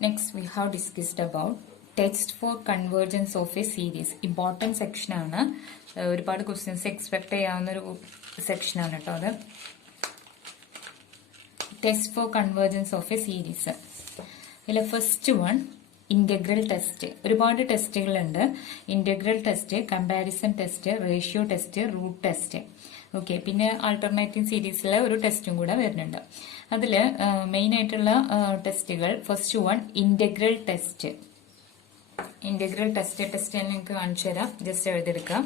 Next, we have discussed about text for convergence of a series. Important section ആണ്. ഒരുപാട് questions expect ചെയ്യാവുന്ന ഒരു section ആണ് കേട്ടോ അത്. Test for convergence of a series. ഇതിലെ ഫസ്റ്റ് വൺ ഇന്റഗ്രൽ ടെസ്റ്റ്. ഒരുപാട് ടെസ്റ്റുകളുണ്ട്. Integral test, comparison test, ratio test, root test. Okay, പിന്നെ ആൾട്ടർനേറ്റീവ് സീരീസിലെ ഒരു ടെസ്റ്റും കൂടെ വരുന്നുണ്ട്. അതില് മെയിൻ ആയിട്ടുള്ള ടെസ്റ്റുകൾ, first one integral test. Integral test ഞാൻ നിങ്ങൾക്ക് കാണിച്ചു തരാം. ജസ്റ്റ് എഴുതിയെടുക്കാം.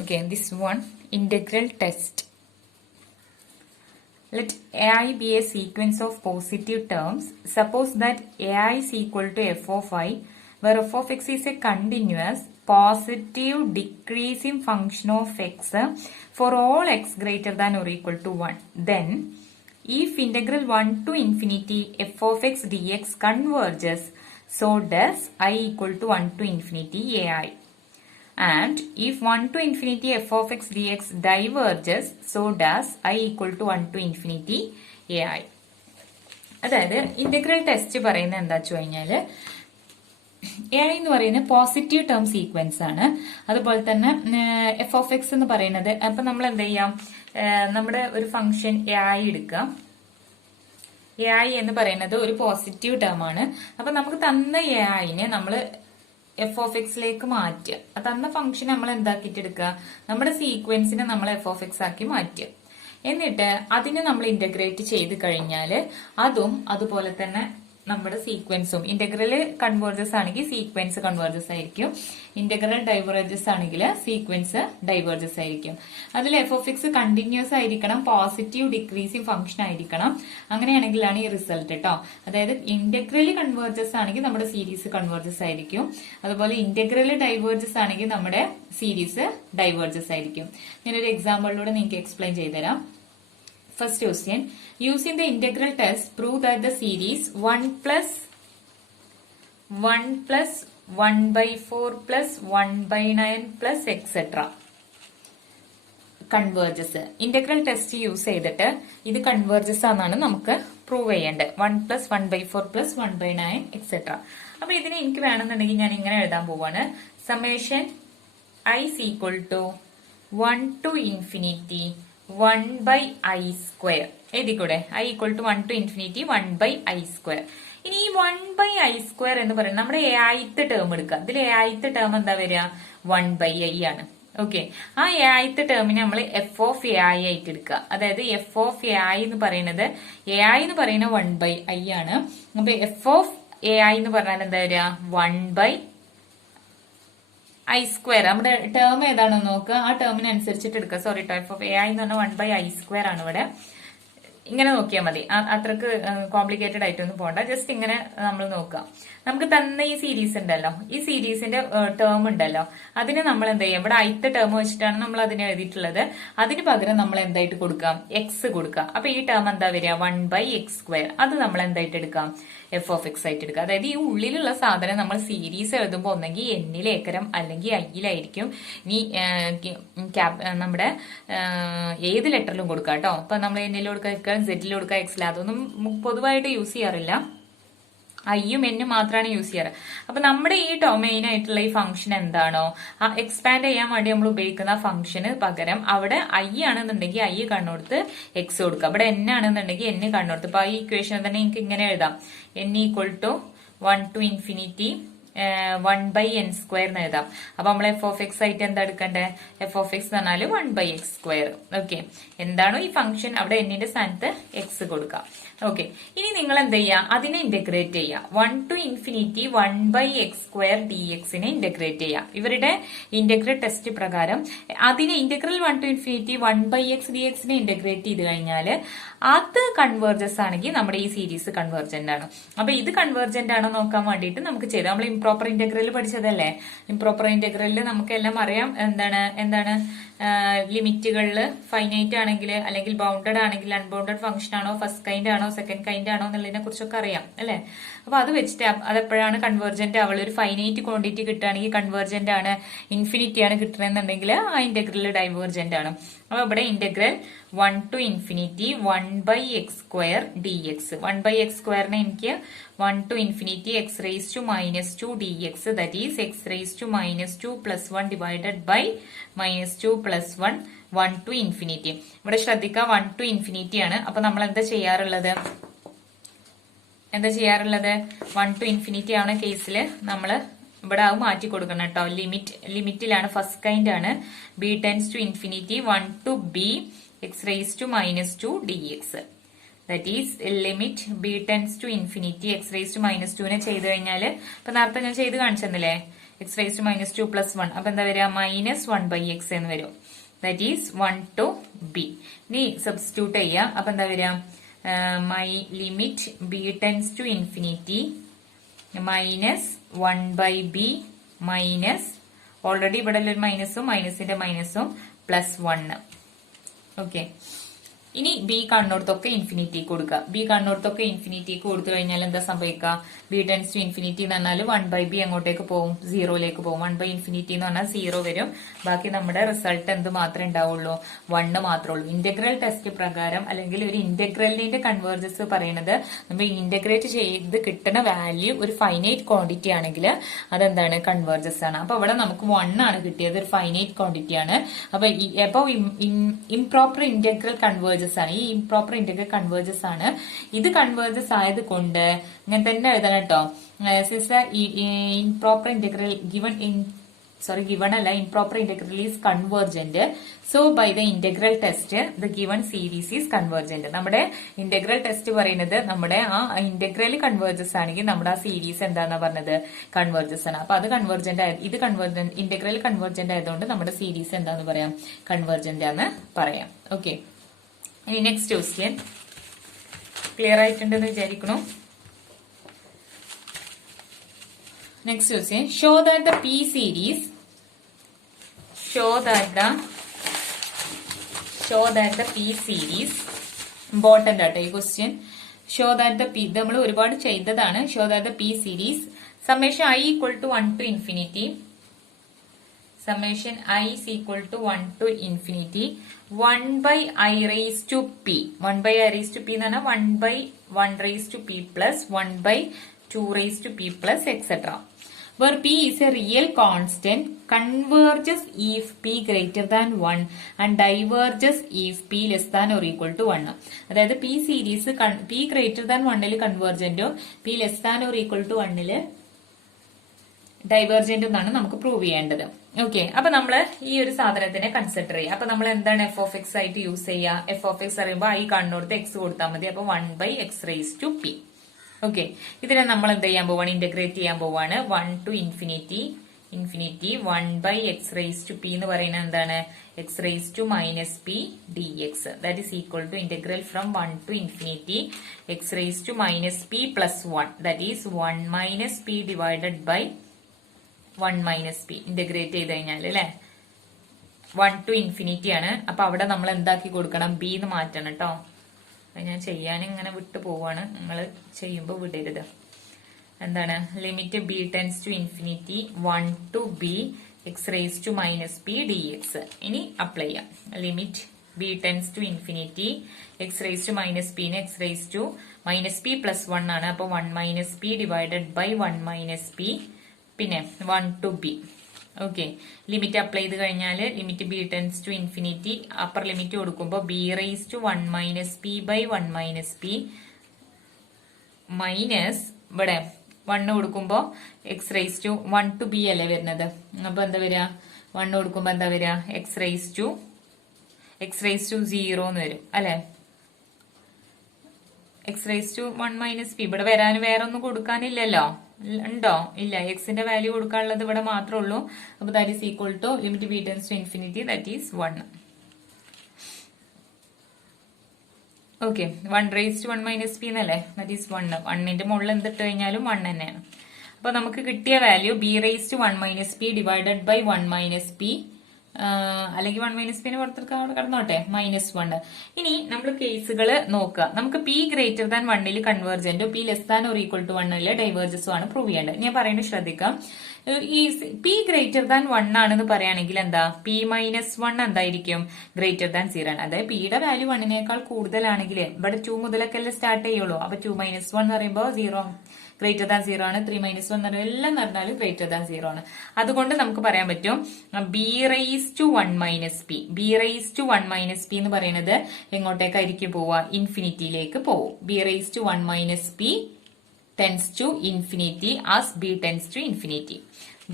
Okay, this one, integral test. Let AI be a sequence of positive terms. Suppose that AI is equal to f of I, where f of x is a continuous, positive, decreasing function of x for all x greater than or equal to 1. Then, if integral 1 to infinity f of x dx converges, so does I equal to 1 to infinity AI. And if 1 to infinity f of x dx diverges, so does I equal to 1 to infinity ai. അതായത് integral test പറയുന്നത് എന്താ വെച്ച് കഴിഞ്ഞാല് A എന്ന് പറയുന്നത് positive term sequence ആണ്. അതുപോലെ തന്നെ എഫ് ഓഫ് എക്സ് എന്ന് പറയുന്നത്, അപ്പൊ നമ്മൾ എന്ത് ചെയ്യാം, നമ്മുടെ ഒരു ഫംഗ്ഷൻ എ ആയി എടുക്കാം. എ ആയി എന്ന് പറയുന്നത് ഒരു പോസിറ്റീവ് ടേം ആണ്. അപ്പൊ നമുക്ക് തന്ന എ ആയിനെ നമ്മള് എഫ് ഓഫ് എക്സിലേക്ക് മാറ്റുക. തന്ന ഫംഗ്ഷൻ നമ്മൾ എന്താക്കിയിട്ട് എടുക്കുക, നമ്മുടെ സീക്വൻസിനെ നമ്മൾ എഫ് ഓഫ് എക്സ് ആക്കി മാറ്റുക. എന്നിട്ട് അതിനെ നമ്മൾ ഇന്റഗ്രേറ്റ് ചെയ്ത് കഴിഞ്ഞാൽ അതും അതുപോലെ തന്നെ നമ്മുടെ സീക്വൻസും, ഇന്റഗ്രൽ കൺവേർജസ് ആണെങ്കിൽ സീക്വൻസ് കൺവേർജസ് ആയിരിക്കും, ഇന്റഗ്രൽ ഡൈവേർജസ് ആണെങ്കിൽ സീക്വൻസ് ഡൈവേർജസ് ആയിരിക്കും. അതിൽ എഫ് ഓഫ് എക്സ് കണ്ടിന്യൂസ് ആയിരിക്കണം, പോസിറ്റീവ് ഡിക്രീസിങ് ഫംഗ്ഷൻ ആയിരിക്കണം. അങ്ങനെയാണെങ്കിലാണ് ഈ റിസൾട്ട് കേട്ടോ. അതായത് ഇന്റഗ്രൽ കൺവേർജസ് ആണെങ്കിൽ നമ്മുടെ സീരീസ് കൺവേർജസ് ആയിരിക്കും. അതുപോലെ ഇന്റഗ്രൽ ഡൈവേർജസ് ആണെങ്കിൽ നമ്മുടെ സീരീസ് ഡൈവേർജസ് ആയിരിക്കും. ഞാനൊരു എക്സാമ്പിളിലൂടെ നിങ്ങൾക്ക് എക്സ്പ്ലെയിൻ ചെയ്തുതരാം. First question, using the integral test, prove that the series 1 plus 1 plus 1 by 4 plus 1 by 9 plus etc. converges. Integral test use ചെയ്തിട്ട് ഇത് converges ആണെന്നാണ് നമുക്ക് പ്രൂവ് ചെയ്യേണ്ടത്. 1 plus 1 by 4 plus 1 by 9 etc. അപ്പൊ ഇതിന് എനിക്ക് വേണമെന്നുണ്ടെങ്കിൽ ഞാൻ ഇങ്ങനെ എഴുതാൻ പോവാണ്. Summation I is equal to 1 to infinity 1 by I square. എഴുതിക്കൂടെ? I equal to 1 to infinity 1 by I square. ഇനി ഈ 1 by I square എന്ന് പറയുന്നത് നമ്മുടെ ആദ്യത്തെ ടേം എടുക്കുക. ഇതിൽ ആദ്യത്തെ ടേം എന്താ വരിക? 1 by I ആണ്. ഓക്കെ, ആ ആദ്യത്തെ ടേമിനെ നമ്മൾ എഫ് ഓഫ് എ ഐ ആയിട്ട് എടുക്കുക. അതായത് എഫ് ഓഫ് എ ഐ എന്ന് പറയുന്നത്, എ ഐ എന്ന് പറയുന്നത് 1 by I ആണ്. അപ്പൊ എഫ് ഓഫ് എ ഐ എന്ന് പറഞ്ഞാൽ എന്താ വരിക? 1 by ഐ സ്ക്വയർ. നമ്മുടെ ടേം ഏതാണോ നോക്കുക, ആ ടേമിനനുസരിച്ചിട്ട് എടുക്കുക. സോറി ട്ടോ, എഫ് ഓഫ് എ ഐ എന്ന് പറഞ്ഞാൽ 1 by ഐ സ്ക്വയർ ആണ് ഇവിടെ. ഇങ്ങനെ നോക്കിയാൽ മതി, അത്രക്ക് കോംപ്ലിക്കേറ്റഡ് ആയിട്ടൊന്നും പോകണ്ട. ജസ്റ്റ് ഇങ്ങനെ നമ്മൾ നോക്കുക. നമുക്ക് തന്ന ഈ സീരീസ് ഉണ്ടല്ലോ, ഈ സീരീസിന്റെ ടേം ഉണ്ടല്ലോ, അതിന് നമ്മൾ എന്താ ചെയ്യുക, ഇവിടെ ഐത്തെ ടേം വെച്ചിട്ടാണ് നമ്മൾ അതിനെ എഴുതിയിട്ടുള്ളത്. അതിന് പകരം നമ്മൾ എന്തായിട്ട് കൊടുക്കാം? എക്സ് കൊടുക്കാം. അപ്പൊ ഈ ടേം എന്താ വരിക? 1 by എക്സ് സ്ക്വയർ. അത് നമ്മൾ എന്തായിട്ട് എടുക്കാം? എഫ് ഓഫ് എക്സ് ആയിട്ട് എടുക്കുക. അതായത് ഈ ഉള്ളിലുള്ള സാധനം നമ്മൾ സീരീസ് എഴുതുമ്പോൾ ഒന്നെങ്കിൽ എന്നിലേക്കരം അല്ലെങ്കിൽ ഐയിലായിരിക്കും. ഇനി നമ്മുടെ ഏത് ലെറ്ററിലും കൊടുക്കാം കേട്ടോ. ഇപ്പൊ നമ്മൾ എന്നിൽ കൊടുക്കുക, സെറ്റിൽ കൊടുക്കുക, എക്സിൽ, അതൊന്നും പൊതുവായിട്ട് യൂസ് ചെയ്യാറില്ല. ഐയും എന്നും മാത്രമാണ് യൂസ് ചെയ്യാറ്. അപ്പൊ നമ്മുടെ ഈ മെയിൻ ആയിട്ടുള്ള ഈ ഫംഗ്ഷൻ എന്താണോ, ആ എക്സ്പാൻഡ് ചെയ്യാൻ വേണ്ടി നമ്മൾ ഉപയോഗിക്കുന്ന ഫംഗ്ഷന് പകരം അവിടെ ഐ ആണെന്നുണ്ടെങ്കിൽ ഐ കണ്ണുകൊടുത്ത് എക്സ് കൊടുക്കുക. അവിടെ എൻ ആണെന്നുണ്ടെങ്കിൽ എൻ കണ്ണുകൊടുത്ത്. ഇപ്പൊ ഈ ഇക്വേഷൻ തന്നെ എനിക്ക് ഇങ്ങനെ എഴുതാം. N equal to 1 to infinity 1 by n square എന്ന് എഴുതാം. അപ്പൊ നമ്മൾ എഫ് ഓഫ് എക്സ് ആയിട്ട് എന്താ എടുക്കണ്ടേ? എഫ് ഓഫ് എക്സ് എന്ന് പറഞ്ഞാൽ 1 by എക്സ് സ്ക്വയർ. ഓക്കെ, എന്താണോ ഈ ഫംഗ്ഷൻ അവിടെ എന്നിന്റെ സ്ഥാനത്ത് എക്സ് കൊടുക്കാം. ഓക്കെ, ഇനി നിങ്ങൾ എന്ത് ചെയ്യുക? അതിനെ ഇന്റഗ്രേറ്റ് ചെയ്യുക. 1 to infinity 1 by x square d എക്സിനെ ഇന്റഗ്രേറ്റ് ചെയ്യുക. ഇവരുടെ ഇന്റഗ്രൽ ടെസ്റ്റ് പ്രകാരം അതിനെ integral 1 to infinity 1 by x d എക്സിനെ ഇന്റഗ്രേറ്റ് ചെയ്ത് കഴിഞ്ഞാൽ അത് കൺവേർജസ് ആണെങ്കിൽ നമ്മുടെ ഈ സീരീസ് കൺവേർജന്റ് ആണ്. അപ്പൊ ഇത് കൺവേർജന്റ് ആണോ നോക്കാൻ വേണ്ടിയിട്ട് നമുക്ക് ചെയ്താൽ, നമ്മൾ ഇംപ്രോപ്പർ ഇന്റഗ്രൽ പഠിച്ചതല്ലേ. ഇംപ്രോപ്പർ ഇന്റഗ്രലിൽ നമുക്ക് എല്ലാം അറിയാം. എന്താണ് ലിമിറ്റുകളിൽ ഫൈനൈറ്റ് ആണെങ്കിൽ അല്ലെങ്കിൽ ബൗണ്ടഡ് ആണെങ്കിൽ അൺബൗണ്ടഡ് ഫംഗ്ഷൻ ആണോ ഫസ്റ്റ് കൈൻഡ് ആണോ സെക്കൻഡ് കൈൻഡ് ആണോ എന്നുള്ളതിനെ കുറിച്ചൊക്കെ അറിയാം അല്ലെ. അപ്പൊ അത് വെച്ചിട്ട് അതെപ്പോഴാണ് കൺവേർജന്റ് ആവുള്ള ഒരു ഫൈനൈറ്റ് ക്വാണ്ടിറ്റി കിട്ടുകയാണെങ്കിൽ കൺവേർജന്റ് ആണ്, ഇൻഫിനിറ്റി ആണ് കിട്ടണമെന്നുണ്ടെങ്കിൽ ആ ഇന്റഗ്രൽ ഡൈവേർജന്റ് ആണ്. അപ്പൊ ഇവിടെ integral 1 to infinity 1/x² dx. 1/x² എനിക്ക് 1 to infinity x raised to minus 2 dx, that is x raised to minus 2 plus 1 divided by minus 2 plus 1 1 to infinity. ഇവിടെ ശ്രദ്ധിക്കുക 1 to infinity ആണ്. അപ്പൊ നമ്മൾ എന്താ ചെയ്യാറുള്ളത് 1 to infinity ആവുന്ന കേസിൽ നമ്മൾ ഇവിടെ അത് മാറ്റി കൊടുക്കണം കേട്ടോ. ലിമിറ്റിലാണ്, ഫസ്റ്റ് കൈൻഡ് ആണ്. b tends to infinity 1 to b x raised to minus 2 dx. That is limit b tends to infinity x raised to minus 2 നെ ചെയ്ത് കഴിഞ്ഞാൽ ഇപ്പൊ നേരത്തെ ഞാൻ ചെയ്ത് കാണിച്ചെന്നില്ലേ x raised to minus 2 plus 1. അപ്പൊ എന്താ വരിക -1/x എന്ന് വരും. That is 1 to b. ഇനി സബ്സ്റ്റിറ്റ്യൂട്ട് ചെയ്യാം. അപ്പൊ എന്താ വരിക limit b tends to infinity -1/b minus already ഇവിടെ ഒരു മൈനസും മൈനസിന്റെ മൈനസും +1. ഓക്കെ, ഇനി ബി കാണുന്നോടത്തൊക്കെ ഇൻഫിനിറ്റി കൊടുക്കുക. ബി കാണുന്നോടത്തൊക്കെ ഇൻഫിനിറ്റിക്ക് കൊടുത്തു കഴിഞ്ഞാൽ എന്താ സംഭവിക്കുക? ബി ടെൻസ് ടു ഇൻഫിനിറ്റി എന്ന് പറഞ്ഞാൽ 1/b അങ്ങോട്ടേക്ക് പോകും, 0ലേക്ക് പോകും. 1/infinity എന്ന് പറഞ്ഞാൽ 0 വരും. ബാക്കി നമ്മുടെ റിസൾട്ട് എന്ത് മാത്രമേ ഉണ്ടാവുള്ളൂ? 1 മാത്രമേ ഉള്ളൂ. ഇന്റഗ്രൽ ടെസ്റ്റ് പ്രകാരം അല്ലെങ്കിൽ ഒരു ഇന്റഗ്രലിന്റെ കൺവേർജൻസ് പറയുന്നത് നമ്മൾ ഇന്റഗ്രേറ്റ് ചെയ്ത് കിട്ടുന്ന വാല്യൂ ഒരു ഫൈനൈറ്റ് ക്വാണ്ടിറ്റി ആണെങ്കിൽ അതെന്താണ്? കൺവേർജൻസ് ആണ്. അപ്പൊ ഇവിടെ നമുക്ക് 1 ആണ് കിട്ടിയത്, ഒരു ഫൈനൈറ്റ് ക്വാണ്ടിറ്റി ആണ്. അപ്പൊ ഇംപ്രോപ്പർ ഇന്റഗ്രൽ കൺവേർജൻസ് ആണ്. ഈ ഇംപ്രോപ്പർ ഇന്റഗ്രൽ കൺവേർജൻസ് ആണ്. ഇത് കൺവേർജൻസ് ആയത് കൊണ്ട് ഇങ്ങനെ തന്നെ എഴുതണം കേട്ടോ. Improper integral improper integral is convergent. So by the integral test the given series is convergent. നമ്മുടെ ഇന്റഗ്രൽ ടെസ്റ്റ് പറയുന്നത് നമ്മുടെ ആ ഇന്റഗ്രൽ കൺവേർജൻസ് ആണെങ്കിൽ നമ്മുടെ ആ സീരീസ് എന്താണെന്ന് പറഞ്ഞത്? കൺവേർജൻസ് ആണ്. അപ്പൊ അത് കൺവേർജന്റ് ഇന്റഗ്രൽ കൺവേർജന്റ് ആയതുകൊണ്ട് നമ്മുടെ സീരീസ് എന്താന്ന് പറയാം? കൺവേർജന്റ് ആണെന്ന് പറയാം. ഓക്കെ, ഇനി നെക്സ്റ്റ് ക്വസ്റ്റ്യൻ ക്ലിയർ ആയിട്ടുണ്ടെന്ന് വിചാരിക്കണു. Next question, show that the P series important ആട്ടെ ഈ question. Show that the P നമ്മൾ ഒരുപാട് ചെയ്തതാണ്. Show that the P series summation i equal to 1 to infinity 1/i raised to p. 1/i raised to p എന്ന് പറഞ്ഞാൽ 1/1 raised to p plus 1/2 raised to p plus etc. Where p is a real constant, converges if p greater than 1 and diverges if p less than or equal to 1. അതായത് p series p greater than 1 കൺവേർജന്റോ p less than or equal to 1 divergent എന്നാണ് നമുക്ക് prove ചെയ്യേണ്ടത്. Okay, അപ്പൊ നമ്മള് ഈ ഒരു സാധനത്തിനെ consider ചെയ്യുക. അപ്പൊ നമ്മൾ എന്താണ് f of x ആയിട്ട് യൂസ് ചെയ്യുക? f of x അറിയുമ്പോൾ i കാണുന്നോടത്ത് x കൊടുത്താൽ മതി. അപ്പൊ 1/x raised to p. Okay, ഇതിനെ നമ്മൾ എന്ത് ചെയ്യാൻ പോവാണ്? ഇന്റഗ്രേറ്റ് ചെയ്യാൻ പോവാണ്. 1 to infinity 1/x raised to p എന്ന് പറയുന്നത് എന്താണ്? x raised to minus p dx. That is equal to integral from 1 to infinity x raised to minus p plus 1. That is 1 minus p divided by 1 minus p. Integrate ചെയ്ത് കഴിഞ്ഞാൽ അല്ലെ 1 to infinity ആണ്. അപ്പൊ അവിടെ നമ്മൾ എന്താക്കി കൊടുക്കണം? b എന്ന് മാറ്റണം കേട്ടോ. ഞാൻ ചെയ്യാൻ ഇങ്ങനെ വിട്ടു പോവാണ്, നിങ്ങൾ ചെയ്യുമ്പോൾ വിടരുത്. എന്താണ്? Limit b tends to infinity 1 to b x raised to minus p dx. ഇനി അപ്ലൈ ചെയ്യാം. Limit b tends to infinity x raised to minus p ന് x raised to minus p plus 1 ആണ്. അപ്പൊ 1 minus p divided by 1 minus p പിന്നെ 1 to b. Okay, limit apply ചെയ്ത് കഴിഞ്ഞാൽ limit b tends to infinity upper limit കൊടുക്കുമ്പോൾ b raise to 1 minus p by 1 minus p minus ഇവിടെ 1 കൊടുക്കുമ്പോൾ x raise to 1 to b അല്ലേ വരുന്നത്. അപ്പൊ എന്താ വരിക? 1 കൊടുക്കുമ്പോൾ എന്താ വരിക? എക്സ് റേസ് ടു 0 എന്ന് വരും അല്ലെ. X raise to 1 minus P ഇവിടെ വരാൻ വേറെ ഒന്നും കൊടുക്കാനില്ലല്ലോ, ഉണ്ടോ? ഇല്ല, എക്സിന്റെ വാല്യൂ കൊടുക്കാനുള്ളത് ഇവിടെ മാത്രമേ ഉള്ളൂ. അപ്പൊ that is equal to limit b tends to infinity that is 1. Okay, 1 raise to 1 minus p എന്നല്ലേ, ദാറ്റ് ഈസ് 1. 1ന്റെ മുകളിൽ എന്തിട്ട് കഴിഞ്ഞാലും 1 തന്നെയാണ്. അപ്പൊ നമുക്ക് കിട്ടിയ value b raise to 1 minus p divided by 1 minus p അല്ലെങ്കിൽ 1 മൈനസ് പിന്നെ പുറത്തെടുക്കാൻ അവിടെ കിടന്നോട്ടെ -1. ഇനി നമ്മൾ കേസുകൾ നോക്കുക. നമുക്ക് പി ഗ്രേറ്റർ ദാൻ 1 കൺവേർജന്റും p less than or equal to 1 ഡൈവേർജൻസും ആണ് പ്രൂവ് ചെയ്യേണ്ടത്. ഞാൻ പറയുന്നത് ശ്രദ്ധിക്കാം. ഈ പി ഗ്രേറ്റർ ദാൻ 1 ആണെന്ന് പറയുകയാണെങ്കിൽ എന്താ P-1 എന്തായിരിക്കും ഗ്രേറ്റർ ദാൻ 0 ആണ്. അതായത് പിയുടെ വാല്യൂ 1നേക്കാൾ കൂടുതലാണെങ്കിൽ ഇവിടെ 2 മുതലൊക്കെ അല്ലേ സ്റ്റാർട്ട് ചെയ്യുള്ളൂ. അപ്പൊ 2-1 എന്ന് പറയുമ്പോൾ 0 ഗ്രേറ്റർ ദാൻ 0 ആണ്. 3-1 എന്ന് പറയുമ്പോൾ എല്ലാം പറഞ്ഞാലും ഗ്രേറ്റർ ദാൻ 0 ആണ്. അതുകൊണ്ട് നമുക്ക് പറയാൻ പറ്റും B⁻⁻P എന്ന് പറയുന്നത് എങ്ങോട്ടേക്കായിരിക്കും പോവുക? ഇൻഫിനിറ്റിയിലേക്ക് പോവും. B⁻⁻P tends to infinity as B tends to infinity.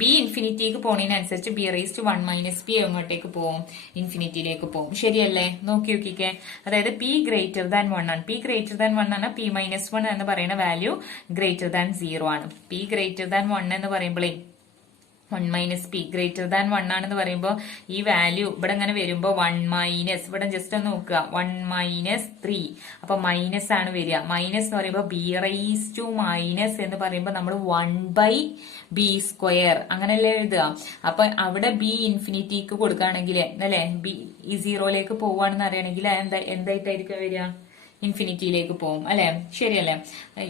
B ഇൻഫിനിറ്റിക്ക് പോണതിനനുസരിച്ച് B⁻⁻P എങ്ങോട്ടേക്ക് പോവും? ഇൻഫിനിറ്റിയിലേക്ക് പോവും. ശരിയല്ലേ? നോക്കി നോക്കിക്കേ. അതായത് P ഗ്രേറ്റർ ദാൻ 1 ആണ്. P ഗ്രേറ്റർ ദാൻ 1 ആണ്. P-1 എന്ന് പറയുന്ന വാല്യൂ ഗ്രേറ്റർ ദാൻ 0 ആണ്. P ഗ്രേറ്റർ ദാൻ 1 എന്ന് പറയുമ്പോഴേ 1-P ഗ്രേറ്റർ ദാൻ 1 ആണെന്ന് പറയുമ്പോൾ ഈ വാല്യൂ ഇവിടെ ഇങ്ങനെ വരുമ്പോ 1- ഇവിടെ ജസ്റ്റ് ഒന്ന് നോക്കുക 1-3 അപ്പൊ മൈനസ് ആണ് വരിക. മൈനസ് എന്ന് പറയുമ്പോൾ B⁻⁻ എന്ന് പറയുമ്പോൾ നമ്മൾ 1/B² അങ്ങനെയല്ലേ എഴുതുക. അപ്പൊ അവിടെ B ഇൻഫിനിറ്റിക്ക് കൊടുക്കുകയാണെങ്കിൽ അല്ലെ B ഈ 0ലേക്ക് പോവുകയാണെന്ന് അറിയണമെങ്കിൽ എന്തായിട്ടായിരിക്കും വരിക? ഇൻഫിനിറ്റിയിലേക്ക് പോകും അല്ലെ? ശരിയല്ലേ?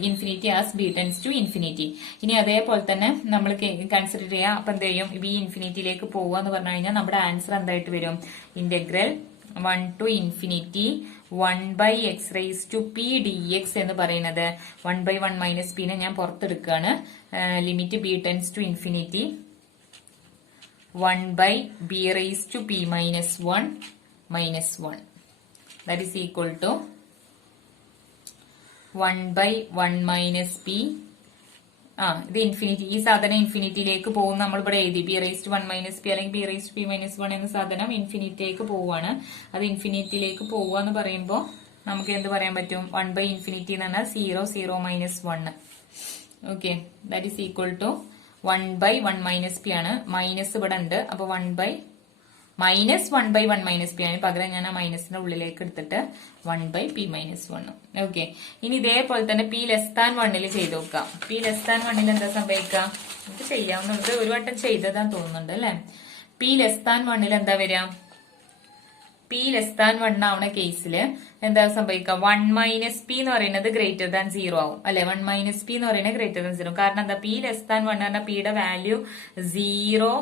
Infinity as B tends to infinity. ഇനി അതേപോലെ തന്നെ നമ്മൾ കൺസിഡർ ചെയ്യാം. അപ്പൊ എന്ത് ചെയ്യും? B ഇൻഫിനിറ്റിയിലേക്ക് പോവുക എന്ന് പറഞ്ഞു കഴിഞ്ഞാൽ നമ്മുടെ ആൻസർ എന്തായിട്ട് വരും? Integral 1 to infinity 1/x⁻P dx എന്ന് പറയുന്നത് 1/1 - P നെ ഞാൻ പുറത്തെടുക്കുകയാണ്. Limit B tends to infinity 1/B⁻P-1 -1 that is equal to 1/1 - P. ഇത് ഇൻഫിനിറ്റി. ഈ സാധനം ഇൻഫിനിറ്റിയിലേക്ക് പോകും. നമ്മൾ ഇവിടെ എഴുതി B⁻1 - P അല്ലെങ്കിൽ B⁻P-1 എന്ന സാധനം ഇൻഫിനിറ്റിയിലേക്ക് പോവാണ്. അത് ഇൻഫിനിറ്റിയിലേക്ക് പോവുക എന്ന് പറയുമ്പോൾ നമുക്ക് എന്ത് പറയാൻ പറ്റും? 1/∞ എന്ന് പറഞ്ഞാൽ 0 0 -1. Okay, that is equal to 1/1 - P ആണ്. മൈനസ് ഇവിടെ ഉണ്ട്. അപ്പൊ -1/1 - P ആണ്. പകരം ഞാൻ ആ മൈനസിന്റെ ഉള്ളിലേക്ക് എടുത്തിട്ട് 1/P-1. ഓക്കെ, ഇനി ഇതേപോലെ തന്നെ P<1 ചെയ്ത് നോക്കാം. P<1 എന്താ സംഭവിക്കുക? നമുക്ക് ചെയ്യാവുന്നത് ഒരു വട്ടം ചെയ്തതാന്ന് തോന്നുന്നുണ്ട് അല്ലെ? P<1 എന്താ വരിക? P<1 ആവുന്ന കേസിൽ എന്താ സംഭവിക്കുക? 1 - P എന്ന് പറയുന്നത് ഗ്രേറ്റർ ദാൻ 0 ആവും അല്ലെ? 1 - P എന്ന് പറയുന്നത് ഗ്രേറ്റർ ദാൻ 0. കാരണം എന്താ? P<1 പറഞ്ഞാൽ Pയുടെ വാല്യൂ 0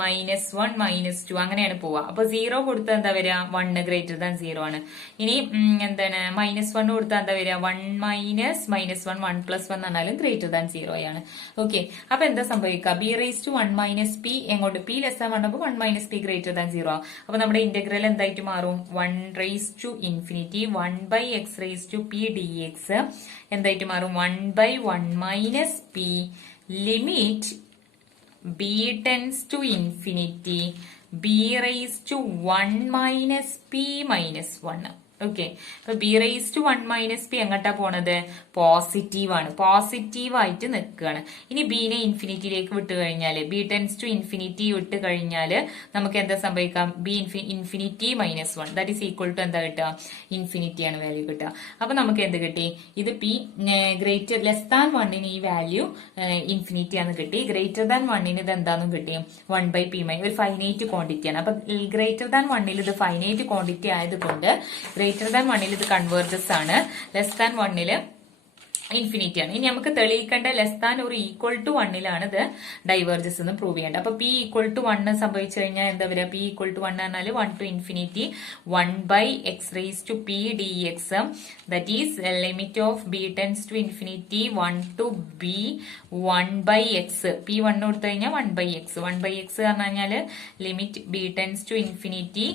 -1 -2 അങ്ങനെയാണ് പോവുക. അപ്പൊ 0 കൊടുത്താൽ എന്താ വരിക? 1 ഗ്രേറ്റർ ദാൻ 0 ആണ്. ഇനി എന്താണ് -1 കൊടുത്താൽ എന്താ വരിക? 1 -1 1 + 1 എന്നാലും ഗ്രേറ്റർ ദാൻ 0 ആണ്. ഓക്കെ, അപ്പൊ എന്താ സംഭവിക്കുക? B⁻1 - P എങ്ങോട്ട്? P<1 ആകുമ്പോൾ 1 - P ഗ്രേറ്റർ ദാൻ 0 ആവും. അപ്പൊ നമ്മുടെ ഇന്റഗ്രൽ എന്തായിട്ട് മാറും? 1/∞ 1/x⁻P dx എന്തായിട്ട് മാറും? 1/1 - P limit B tends to infinity B⁻1 - P-1. Okay, അപ്പൊ B⁻1 - P എങ്ങോട്ടാ പോണത്? പോസിറ്റീവ് ആണ്. പോസിറ്റീവ് ആയിട്ട് നിൽക്കുകയാണ്. ഇനി ബിനെ ഇൻഫിനിറ്റിയിലേക്ക് വിട്ട് കഴിഞ്ഞാല് B tends to infinity വിട്ട് കഴിഞ്ഞാല് നമുക്ക് എന്താ സംഭവിക്കാം? B∞ -1 that is equal to എന്താ കിട്ടുക? ഇൻഫിനിറ്റി ആണ് വാല്യൂ കിട്ടുക. അപ്പൊ നമുക്ക് എന്ത് കിട്ടി? ഇത് P > 1 ഈ വാല്യൂ ഇൻഫിനിറ്റി ആണ് കിട്ടി. ഗ്രേറ്റർ ദാൻ 1 ഇത് എന്താണെന്നും കിട്ടി? 1/P ഒരു ഫൈനൈറ്റ് ക്വാണ്ടിറ്റി ആണ്. അപ്പൊ ഗ്രേറ്റർ ദാൻ 1 ഇത് ഫൈനൈറ്റ് ക്വാണ്ടിറ്റി ആയതുകൊണ്ട് ഗ്രേറ്റർ ദാൻ 1 ഇത് കൺവേർജസ് ആണ്. ലെസ് ദാൻ 1 ഇൻഫിനിറ്റി ആണ്. ഇനി നമുക്ക് തെളിയിക്കേണ്ട ലെസ് ദാൻ ഒരു ഈക്വൽ ടു 1 ഇത് ഡൈവേർജസ് എന്ന് പ്രൂവ് ചെയ്യേണ്ടത്. അപ്പൊ P = 1 സംഭവിച്ചു കഴിഞ്ഞാൽ എന്താ വരിക? P = 1 പറഞ്ഞാൽ 1 to infinity 1/x⁻P dx that is limit of B tends to infinity 1 to B 1/x. P1 കൊടുത്തു കഴിഞ്ഞാൽ 1/x. 1/x പറഞ്ഞാൽ limit B tends to infinity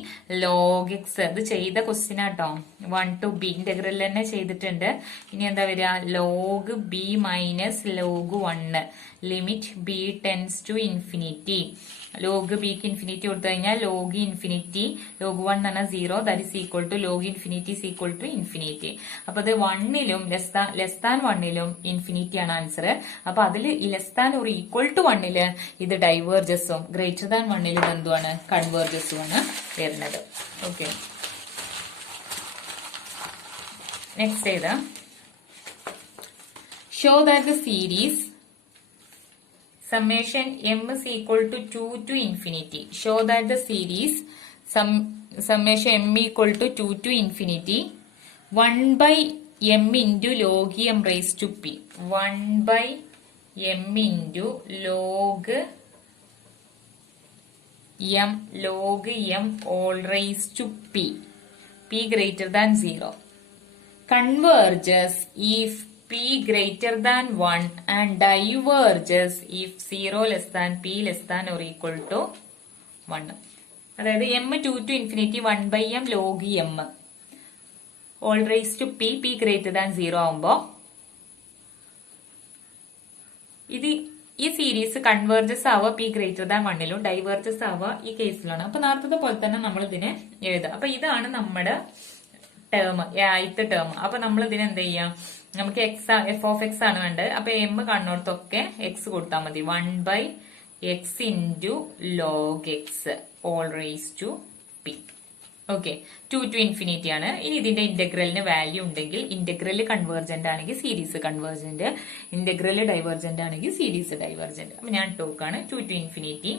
log x. ഇത് ചെയ്ത ക്വസ്റ്റ്യൻ ആട്ടോ. 1 to B ഇന്റഗ്രൽ തന്നെ ചെയ്തിട്ടുണ്ട്. ഇനി എന്താ വരിക? log B minus log 1 limit B tends to infinity. log B ക്ക് ഇൻഫിനിറ്റി കൊടുത്തു കഴിഞ്ഞാൽ log ഇൻഫിനിറ്റി log 1 എന്ന് പറഞ്ഞാൽ 0 that is equal to log infinity is equal to infinity. അപ്പൊ ഇത് 1ലും ലെസ് ദാൻ 1ലും ഇൻഫിനിറ്റി ആണ് ആൻസർ. അപ്പൊ അതിൽ ലെസ് ദാൻ ഒരു ഈക്വൽ ടു 1 ഇത് ഡൈവേർജസും ഗ്രേറ്റർ ദാൻ 1 ഇത് എന്തുമാണ്? കൺവേർജസും ആണ് വരുന്നത്. ഓക്കെ, നെക്സ്റ്റ് ഏതാ? show that the series summation m is equal to 2 to infinity. Show that the series summation m equal to 2 to infinity 1 by m into log m raised to p. 1 by m into log m all raised to p. P greater than 0. Converges if p greater than 1 and diverges if 0 less than p less than or equal to 1. അതായത് m 2 to infinity 1 by m log m all raised to p greater than 0 ആവുമ്പോ ഇത് ഈ series converges ആവുക p greater than 1ലും diverges ആവുക ഈ കേസിലാണ്. അപ്പൊ നേരത്തെ പോലെ തന്നെ നമ്മൾ ഇതിനെ എഴുതാം. അപ്പൊ ഇതാണ് നമ്മുടെ ടേം, ആദ്യത്തെ ടേം. അപ്പൊ നമ്മൾ ഇതിനെ എന്ത് ചെയ്യാം, നമുക്ക് എഫ് ഓഫ് എക്സ് ആണ് വേണ്ടത്. അപ്പൊ എം കാണുന്നിടത്തൊക്കെ എക്സ് കൊടുത്താൽ മതി. 1 by x into log x all raised to p. Okay, 2 to infinity ആണ്. ഇനി ഇതിന്റെ ഇന്റഗ്രലിന് വാല്യൂ ഉണ്ടെങ്കിൽ ഇന്റഗ്രൽ കൺവേർജന്റ് ആണെങ്കിൽ സീരീസ് കൺവേർജന്റ്, ഇന്റഗ്രൽ ഡൈവേർജന്റ് ആണെങ്കിൽ സീരീസ് ഡൈവേർജന്റ്. അപ്പൊ ഞാൻ ടോക്കാണ് 2 to infinity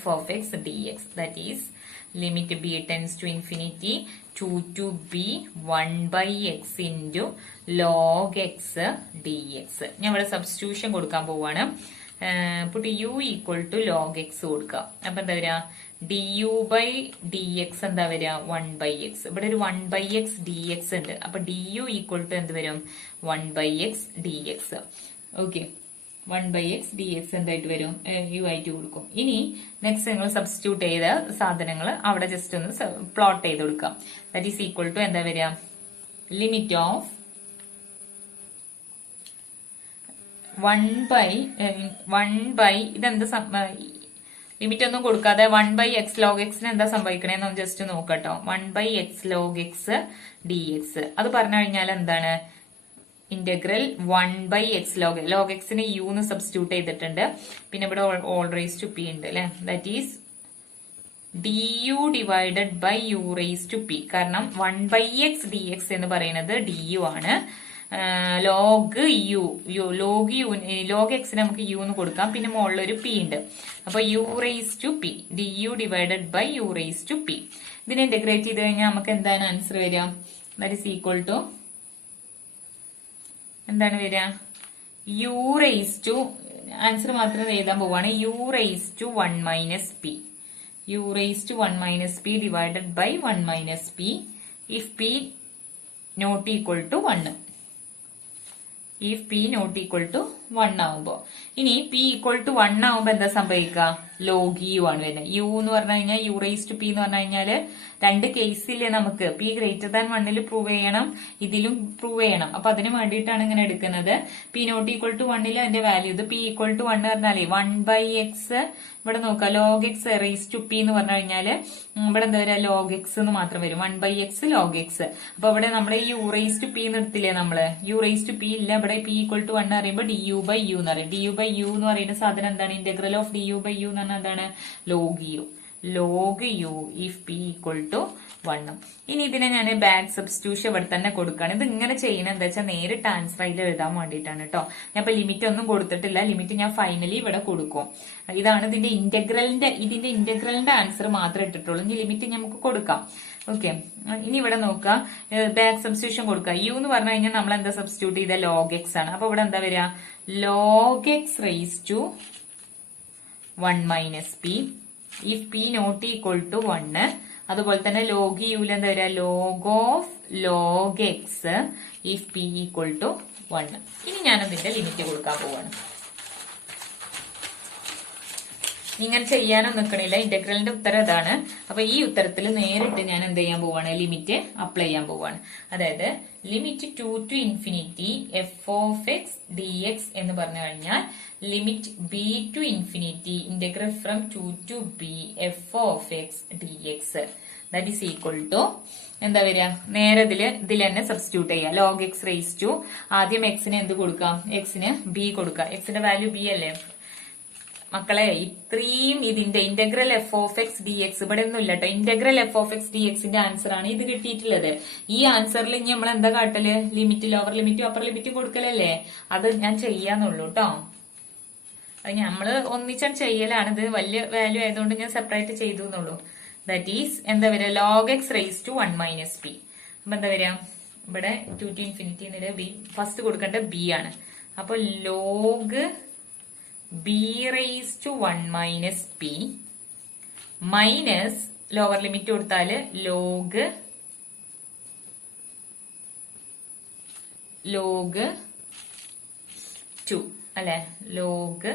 f of x dx, that is limit b tends to infinity 2 to b 1 by x into log x dx. ഞാൻ ഇവിടെ സബ്സ്റ്റിറ്റ്യൂഷൻ കൊടുക്കാൻ പോവാണ്. Put u equal to log x കൊടുക്കാം. അപ്പൊ എന്താ വരിക, du by dx എന്താ വരിക 1 by x. ഇവിടെ ഒരു 1 by x dx ഉണ്ട്. അപ്പൊ du ഈക്വൽ ടു എന്ത് വരും 1 by x dx. Okay, 1 by x dx എന്തായിട്ട് വരും, u ആയിട്ട് കൊടുക്കും. ഇനി നെക്സ്റ്റ് നിങ്ങൾ സബ്സ്റ്റിറ്റ്യൂട്ട് ചെയ്ത സാധനങ്ങൾ അവിടെ ജസ്റ്റ് ഒന്ന് പ്ലോട്ട് ചെയ്ത് കൊടുക്കാം. ദാറ്റ് ഈസ് ഈക്വൽ ടു എന്താ വരിക, ലിമിറ്റ് ഓഫ് 1 by ഇതെന്ത് ലിമിറ്റ് ഒന്നും കൊടുക്കാതെ 1 by x log x എന്താ സംഭവിക്കണേന്ന് ജസ്റ്റ് നോക്കട്ടോ. 1 by x log x dx അത് പറഞ്ഞു കഴിഞ്ഞാൽ എന്താണ്, integral 1 by x log x ന് u ന്ന് സബ്സ്റ്റിറ്റ്യൂട്ട് ചെയ്തിട്ടുണ്ട്. പിന്നെ ഇവിടെ ഓൾ റേസ് ടു p ഉണ്ട് അല്ലെ, that is du divided by u raise to p. കാരണം 1 by x dx എന്ന് പറയുന്നത് du ആണ്. log x നമുക്ക് u എന്ന് കൊടുക്കാം. പിന്നെ മുകളിലൊരു p ഉണ്ട്. അപ്പൊ u raise to p, du divided by u raise to p. ഇതിനെ ഇന്റഗ്രേറ്റ് ചെയ്ത് കഴിഞ്ഞാൽ നമുക്ക് എന്താണ് ആൻസർ വരിക, ദാറ്റ് ഈസ് ഈക്വൽ ടു എന്താണ് വരിക, u റേസ് ടു, ആൻസർ മാത്രം എഴുതാൻ പോവാണ്, u raise to 1 minus p, u raise to 1 minus p divided by 1 minus p if p not equal to 1. if p not equal to 1 ആവുമ്പോ, ഇനി p equal to 1 ആവുമ്പോ എന്താ സംഭവിക്കുക, log u ആണ് വരുന്നത്. u എന്ന് പറഞ്ഞു കഴിഞ്ഞാൽ u റേസ് ടു p എന്ന് പറഞ്ഞു കഴിഞ്ഞാല് രണ്ട് കേസില്ലേ, നമുക്ക് p ഗ്രേറ്റർ ദാൻ 1ൽ പ്രൂവ് ചെയ്യണം, ഇതിലും പ്രൂവ് ചെയ്യണം. അപ്പൊ അതിന് വേണ്ടിയിട്ടാണ് ഇങ്ങനെ എടുക്കുന്നത്. p നോട്ട് ഈക്വൽ ടു 1ൽ അതിന്റെ വാല്യൂ, ഇത് p ഈക്വൽ ടു 1 പറഞ്ഞാലേ 1 by x, ഇവിടെ നോക്കാം log x raise to p എന്ന് പറഞ്ഞു കഴിഞ്ഞാല് ഇവിടെ എന്താ വരിക, log x എന്ന് മാത്രം വരും, 1 by x log x. അപ്പൊ ഇവിടെ നമ്മുടെ u റേസ് ടു p എന്ന് എടുത്തില്ലേ നമ്മള്, u റേസ് ടു p ഇല്ല, ഇവിടെ p ഈക്വൽ ടു 1 പറയുമ്പോൾ du by u എന്ന് പറയും. du by u എന്ന് പറയുന്ന സാധനം എന്താണ്, integral of du by u എന്ന് പറഞ്ഞാൽ എന്താണ്, log u if p equal to 1. ഇനി ഇതിനെ ഞാൻ ബാക്ക് സബ്സ്റ്റിറ്റ്യൂഷൻ ഇവിടെ തന്നെ കൊടുക്കുകയാണ്. ഇത് ഇങ്ങനെ ചെയ്യുന്നത് എന്താ വെച്ചാൽ നേരിട്ട് ആൻസർ അതിൽ എഴുതാൻ വേണ്ടിയിട്ടാണ് കേട്ടോ. ഞാൻ ഇപ്പൊ ലിമിറ്റ് ഒന്നും കൊടുത്തിട്ടില്ല, ലിമിറ്റ് ഞാൻ ഫൈനലി ഇവിടെ കൊടുക്കും. ഇതാണ് ഇതിന്റെ ഇന്റഗ്രലിന്റെ ആൻസർ മാത്രമേ ഇട്ടിട്ടുള്ളൂ. ഇനി ലിമിറ്റ് നമുക്ക് കൊടുക്കാം. ഓക്കെ, ഇനി ഇവിടെ നോക്കുക, ബാക്ക് സബ്സ്റ്റിറ്റ്യൂഷൻ കൊടുക്കുക. u എന്ന് പറഞ്ഞു കഴിഞ്ഞാൽ നമ്മൾ എന്താ സബ്സ്റ്റിറ്റ്യൂട്ട് ചെയ്ത log x ആണ്. അപ്പൊ ഇവിടെ എന്താ വരിക, log x raise to 1 minus p if p not equal to 1. അതുപോലെ തന്നെ log uൽ എന്താ വരിക, log of log x if p equal to 1. ഇനി ഞാൻ അതിന്റെ ലിമിറ്റ് കൊടുക്കാൻ പോവാണ്. ഇങ്ങനെ ചെയ്യാനും നിൽക്കണില്ല, ഇന്റഗ്രലിന്റെ ഉത്തരം ഇതാണ്. അപ്പൊ ഈ ഉത്തരത്തിൽ നേരിട്ട് ഞാൻ എന്ത് ചെയ്യാൻ പോവാണ്, ലിമിറ്റ് അപ്ലൈ ചെയ്യാൻ പോവാണ്. അതായത് limit 2 to infinity f of x dx എന്ന് പറഞ്ഞു കഴിഞ്ഞാൽ limit b to infinity integral from 2 to b f of x dx that is equal to എന്താ വരിക, നേരെ ഇതിൽ തന്നെ സബ്സ്റ്റിറ്റ്യൂട്ട് ചെയ്യാം. log x റേസ് ടു, ആദ്യം എക്സിന് എന്ത് കൊടുക്കാം, എക്സിന് b കൊടുക്കാം. എക്സിന്റെ വാല്യൂ b അല്ലേ മക്കളെ. ഇത്രയും ഇതിന്റെ integral F of X D X ഇവിടെ ഒന്നും ഇല്ല കേട്ടോ. Integral F of X D എക്സിന്റെ ആൻസർ ആണ് ഇത് കിട്ടിയിട്ടുള്ളത്. ഈ ആൻസറിൽ ഇനി നമ്മൾ എന്താ കാട്ടല്, ലിമിറ്റ് ലോവർ ലിമിറ്റും അപ്പർ ലിമിറ്റും കൊടുക്കലല്ലേ, അത് ഞാൻ ചെയ്യാന്നുള്ളൂ കേട്ടോ. അത് നമ്മള് ഒന്നിച്ചാൽ ചെയ്യലാണ്. ഇത് വലിയ വാല്യൂ ആയതുകൊണ്ട് ഞാൻ സെപ്പറേറ്റ് ചെയ്തു എന്നുള്ളൂ. ദാറ്റ് ഈസ് എന്താ വരിക, log x raise to 1 minus p. അപ്പൊ എന്താ വരിക, ഇവിടെ 2 to ഇൻഫിനിറ്റി എന്നൊരു ബി ഫസ്റ്റ് കൊടുക്കേണ്ട ബി ആണ്. അപ്പൊ log b raise to 1 minus p minus lower limit കൊടുത്താല് ലോഗ് 2 അല്ലെ, ലോഗ്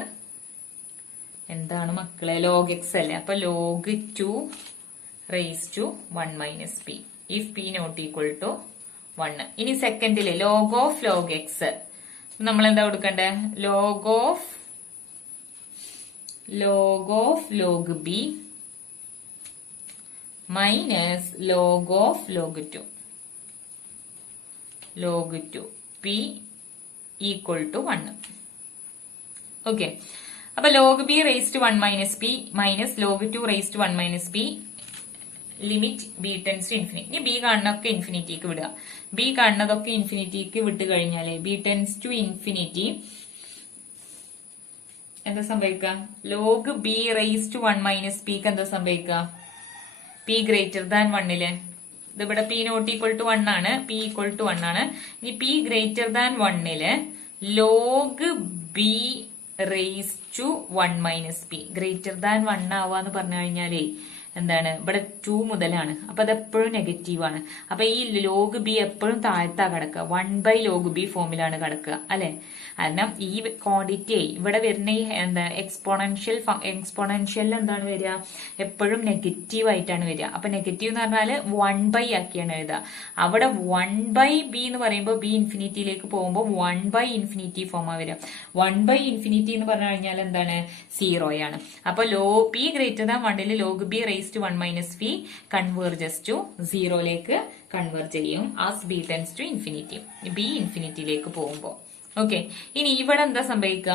എന്താണ് മക്കളെ, ലോഗ് എക്സ് അല്ലേ. അപ്പൊ log 2 raise to 1 minus p if p not equal to 1. ഇനി സെക്കൻഡില് ലോഗ് ഓഫ് ലോഗ് എക്സ് നമ്മൾ എന്താ കൊടുക്കണ്ടേ, log of log b minus log of log 2 p equal to 1. Okay, അപ്പൊ log b raise to 1 minus p minus log 2 raise to 1 minus p limit b tends to infinity. ഇനി b കാണുന്നതൊക്കെ ഇൻഫിനിറ്റിക്ക് വിടുക. B കാണുന്നതൊക്കെ ഇൻഫിനിറ്റിക്ക് വിട്ട് കഴിഞ്ഞാല് B tends to infinity എന്താ സംഭവിക്കുക, log b raise to 1 minus പിക്ക് എന്താ സംഭവിക്കുക, പി ഗ്രേറ്റർ ദാൻ 1ല് ഇതിവിടെ പി നോട്ട് ഈക്വൽ ടു 1 ആണ്, പി ഈക്വൽ ടു 1 ആണ്. ഇനി പി ഗ്രേറ്റർ ദാൻ 1ല് log b raise to 1 minus p greater than 1 ആവാന്ന് പറഞ്ഞു കഴിഞ്ഞാലേ എന്താണ്, ഇവിടെ 2 മുതലാണ്. അപ്പൊ അത് എപ്പോഴും നെഗറ്റീവ് ആണ്. അപ്പൊ ഈ ലോഗ് ബി എപ്പോഴും താഴ്ത്താ കിടക്കുക, 1/log b ഫോമിലാണ് കിടക്കുക അല്ലെ. കാരണം ഈ ക്വാണ്ടിറ്റി ഇവിടെ വരുന്ന ഈ എന്താ എക്സ്പോണൻഷ്യൽ എന്താണ് വരിക, എപ്പോഴും നെഗറ്റീവ് ആയിട്ടാണ് വരിക. അപ്പൊ നെഗറ്റീവ് എന്ന് പറഞ്ഞാല് 1/, ആക്കിയാണ് എഴുതുക. അവിടെ 1/b എന്ന് പറയുമ്പോൾ ബി ഇൻഫിനിറ്റിയിലേക്ക് പോകുമ്പോൾ 1/∞ ഫോമാ വരിക. 1/∞ എന്ന് പറഞ്ഞു കഴിഞ്ഞാൽ എന്താണ്, 0 ആണ്. അപ്പൊ പി ഗ്രേറ്റർ ദാൻ 1ല് log b raise to 1 minus p converges to 0ലേക്ക് കൺവേർജ് ചെയ്യും as b tends to infinity, b ഇൻഫിനിറ്റിയിലേക്ക് പോകുമ്പോൾ. ഓക്കെ, ഇനി ഇവിടെ എന്താ സംഭവിക്കുക,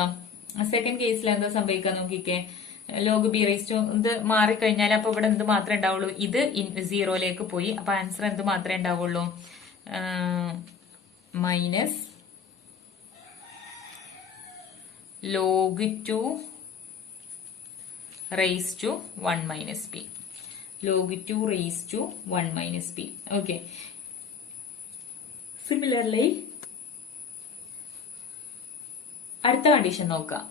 സെക്കൻഡ് കേസിൽ എന്താ സംഭവിക്കുക നോക്കിക്കേ, ലോഗ് ബി റേസ് ടു ഇത് മാറിക്കഴിഞ്ഞാൽ അപ്പൊ ഇവിടെ എന്ത് മാത്രമേ ഉണ്ടാവുള്ളൂ, ഇത് 0ലേക്ക് പോയി. അപ്പൊ ആൻസർ എന്ത് മാത്രമേ ഉണ്ടാവുള്ളൂ, minus log 2 raise to 1 minus p, log 2 raise to 1 minus p. Okay, similarly അടുത്ത കണ്ടീഷൻ നോക്കാം,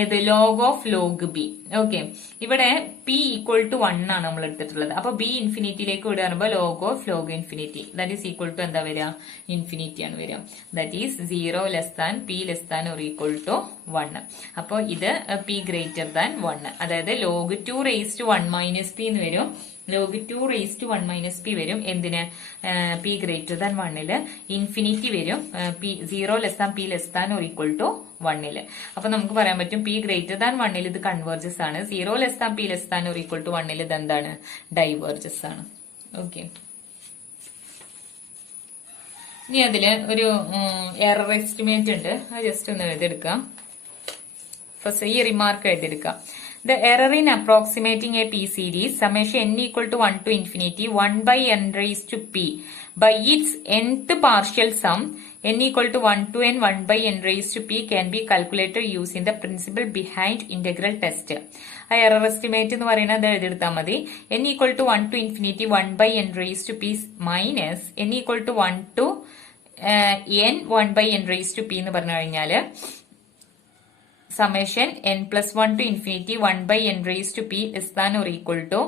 ഏത്, log of log b. Okay, ഇവിടെ പി ഈക്വൽ ടു 1 ആണ് നമ്മൾ എടുത്തിട്ടുള്ളത്. അപ്പൊ ബി ഇൻഫിനിറ്റിയിലേക്ക് വിടുക പറയുമ്പോൾ log of log infinity that is equal to എന്താ വരിക, ഇൻഫിനിറ്റി ആണ് വരിക. That is 0 less than p less than or equal to 1. അപ്പൊ ഇത് പി ഗ്രേറ്റർ ദാൻ 1, അതായത് log 2 raise to 1 minus p എന്ന് വരും. Log 2 raise to 1 minus p വരും. എന്തിന്, പി ഗ്രേറ്റർ ദാൻ 1ല്. ഇൻഫിനിറ്റി വരും 0 less than p less than or equal to 1ല്. അപ്പൊ നമുക്ക് പറയാൻ പറ്റും പി ഗ്രേറ്റർ ദാൻ 1ല് ഇത് കൺവേർജസ് ആണ്, 0 less than p less than or equal to 1ല് ഇത് എന്താണ്, ഡൈവേർജസ് ആണ്. ഓക്കെ, ഇനി അതില് ഒരു എറർ എസ്റ്റിമേറ്റ് ഉണ്ട്, അത് ജസ്റ്റ് ഒന്ന് എഴുതിയെടുക്കാം. ഫസ്റ്റ് ഈ remark എഴുതിയെടുക്കാം. The error in approximating a P series summation n equal to 1 to infinity 1/n raised to p by its nth partial sum n equal to 1 to n 1/n raised to p can be calculated using the principle behind integral test. ആ error estimate എന്ന് പറയുന്നത് എഴുതിയെടുത്താൽ മതി. n equal to 1 to infinity 1/n raised to p minus n equal to 1 to n 1/n raised to p എന്ന് പറഞ്ഞു കഴിഞ്ഞാല് summation n plus 1 to infinity 1/n raised to p less than or equal to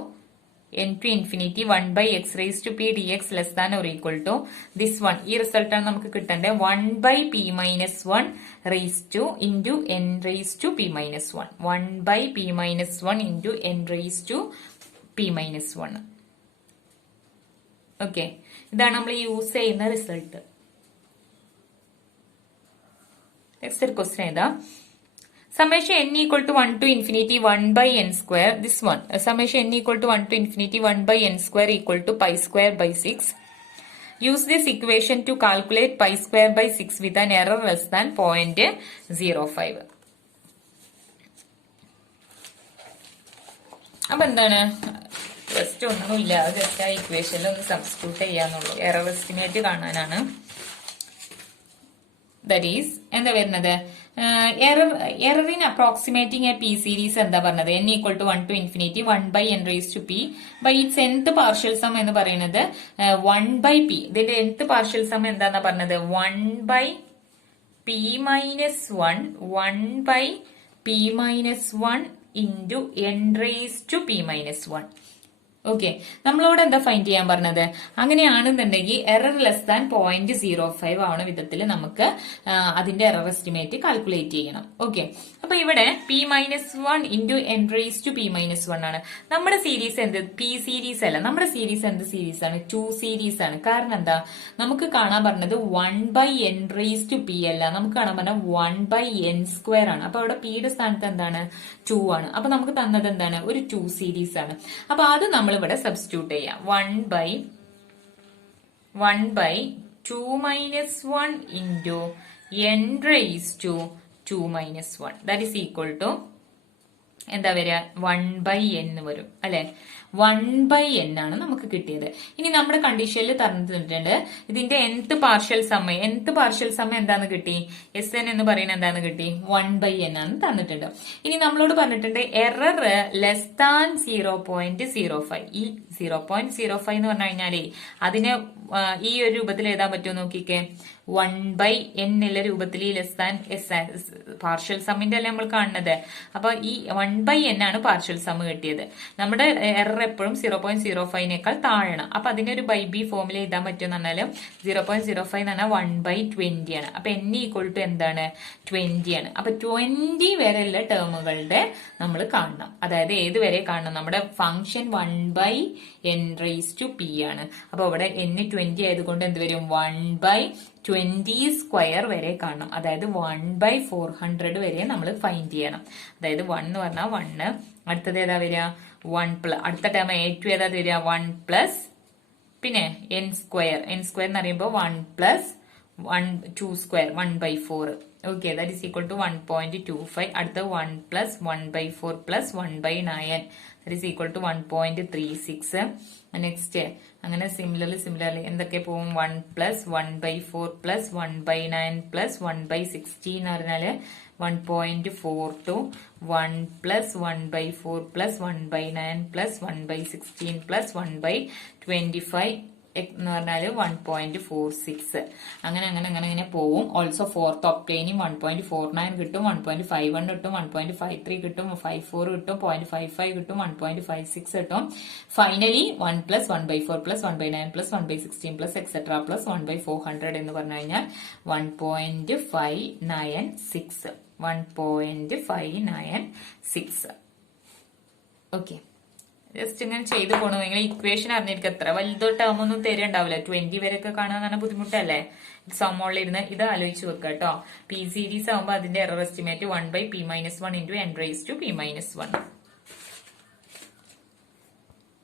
n to infinity 1/x raised to p dx less than or equal to this one. ഈ result ആണ് നമുക്ക് കിട്ടേണ്ടത്. 1/p minus 1 raised to into n raised to p minus 1. 1/p minus 1 into n raised to p minus 1. Okay, ഇതാണ് നമ്മൾ use ചെയ്യുന്ന result. Next question ഏതാ, summation n equal to 1 to infinity 1/n square, this one, summation n equal to 1 to infinity 1/n square equal to pi square by 6. Use this equation to calculate pi square by 6 with an error less than 0.05. അപ്പൊ എന്താണ്, just ഒന്നുമില്ല, just ആ ഇക്വേഷനിൽ ഒന്ന് substitute ചെയ്യാന്നുള്ളൂ, error estimate കാണാനാണ്. That is എന്താ വരുന്നത്, error in approximating a p series എന്താ പറഞ്ഞത്? n equal to 1 to infinity 1 by n raised to p by its nth partial sum എന്ന് പറയുന്നത് 1 by p. ഇതിന്റെ nth പാർഷ്യൽ സം എന്താന്നാ പറഞ്ഞത്? 1 by p minus 1 1 by p minus 1 into n raised to p minus 1. Okay, നമ്മളോട് എന്താ find ചെയ്യാൻ പറഞ്ഞത്? അങ്ങനെയാണെന്നുണ്ടെങ്കിൽ എറർ ലെസ് ദാൻ 0.05 ആവണ വിധത്തിൽ നമുക്ക് അതിന്റെ എറർ എസ്റ്റിമേറ്റ് കാൽക്കുലേറ്റ് ചെയ്യണം. ഓക്കെ, അപ്പൊ ഇവിടെ p minus 1 into n raise to p minus 1 ആണ്. നമ്മുടെ സീരീസ് എന്ത്? പി സീരീസ് അല്ല, നമ്മുടെ സീരീസ് എന്ത് സീരീസ് ആണ്? 2 സീരീസ് ആണ്. കാരണം എന്താ? നമുക്ക് കാണാൻ പറഞ്ഞത് 1 by n raise to p അല്ല, നമുക്ക് കാണാൻ പറഞ്ഞത് 1 by n സ്ക്വയർ ആണ്. അപ്പൊ അവിടെ പിയുടെ സ്ഥാനത്ത് എന്താണ്? 2 ആണ്. അപ്പൊ നമുക്ക് തന്നത് എന്താണ്? ഒരു 2 സീരീസ് ആണ്. അപ്പൊ അത് നമ്മൾ ഇവിടെ സബ്സ്റ്റിറ്റ്യൂട്ട് ചെയ്യാം. 1 by 2 minus 1 into n raised to 2 minus 1 that is equal to എന്താ വരിക? 1 by n വരും അല്ലെ? 1 by n ആണ് നമുക്ക് കിട്ടിയത്. ഇനി നമ്മുടെ കണ്ടീഷനിൽ തന്നിട്ടുണ്ട് ഇതിന്റെ nth പാർഷ്യൽ സമയം എന്താന്ന് കിട്ടി? എസ് എൻ എന്ന് പറയുന്നത് എന്താന്ന് കിട്ടി? 1 by n ആണ് തന്നിട്ടുണ്ട്. ഇനി നമ്മളോട് പറഞ്ഞിട്ടുണ്ട് എറർ ലെസ് ദാൻ 0.05. ഈ 0.05 എന്ന് പറഞ്ഞു കഴിഞ്ഞാലേ അതിന് ഈ ഒരു രൂപത്തിൽ എഴുതാൻ പറ്റുമോ നോക്കിക്കേ. 1 by n ഉള്ള രൂപത്തിൽ ഈ ലെസ് ദാൻ പാർഷ്യൽ സമ്മിന്റെ അല്ലേ നമ്മൾ കാണുന്നത്. അപ്പൊ ഈ 1 by n ആണ് പാർഷ്യൽ സം കിട്ടിയത്. നമ്മുടെ എറർ എപ്പോഴും 0.05നേക്കാൾ താഴണം. അപ്പൊ അതിന്റെ ഒരു ബൈ ബി ഫോമിൽ എഴുതാൻ പറ്റുമെന്ന് പറഞ്ഞാൽ 0.05 എന്ന് പറഞ്ഞാൽ 1 by 20 ആണ്. അപ്പൊ n ഈക്വൽ ടു എന്താണ്? 20 ആണ്. അപ്പൊ 20 വരെയുള്ള ടേമുകളുടെ നമ്മൾ കാണണം. അതായത് ഏത് വരെ കാണണം? നമ്മുടെ function 1 by n raise to p ആണ്. അപ്പൊ ഇവിടെ n 20 ആയതുകൊണ്ട് എന്ത് വരും? 1 by 20 സ്ക്വയർ വരെ കാണണം. അതായത് 1 by 400 വരെ നമ്മൾ ഫൈൻഡ് ചെയ്യണം. അതായത് 1 എന്ന് പറഞ്ഞാൽ 1, അടുത്തത് ഏതാ വരിക? 1 അടുത്ത ടേം ഏറ്റവും ഏതാ വരിക? 1 പ്ലസ് പിന്നെ n സ്ക്വയർ എന്ന് പറയുമ്പോൾ 1 plus 2 square 1 by 4. Okay, that is equal to 1.25. അടുത്ത 1 plus 1 by 4 plus 1 by 9 that is equal to 1.36. Next അങ്ങനെ സിമിലർലി എന്തൊക്കെ പോകും? 1 plus 1 by 4 plus 1 by 9 plus 1 by 16 എന്ന് പറഞ്ഞാല് 1.42. 1 plus 1 by 4 plus 1 by 9 plus 1 by 16 plus 1 by 25 എന്ന് പറഞ്ഞാല് 1.46. അങ്ങനെ പോവും. ഓൾസോ ഫോർത്ത് ഒപ്റ്റൈനിങ് 1.49 കിട്ടും, 1.51 കിട്ടും, 1.53 കിട്ടും, 54 കിട്ടും, 0.55 കിട്ടും, 1.56 കിട്ടും. Finally 1 plus 1 by 4 plus 1 by 9 plus 1 by 16 plus etcetera plus 1 by 400 എന്ന് പറഞ്ഞു കഴിഞ്ഞാൽ 1.596. 1.596. ഓക്കെ, ജസ്റ്റ് ഇങ്ങനെ ചെയ്തു പോകണം. നിങ്ങൾ ഇക്വേഷൻ അറിഞ്ഞിരിക്കും. എത്ര വലുതോ ടേം ഒന്നും തരുന്നുണ്ടാവില്ല. 20 വരെയൊക്കെ കാണാൻ തന്നെ ബുദ്ധിമുട്ടല്ലേ? സമ്മോളിലിരുന്ന് ഇത് ആലോചിച്ച് വെക്കുക കേട്ടോ. പി സീരീസ് ആകുമ്പോൾ അതിന്റെ error estimate 1 by p minus 1 into n raised to p minus 1.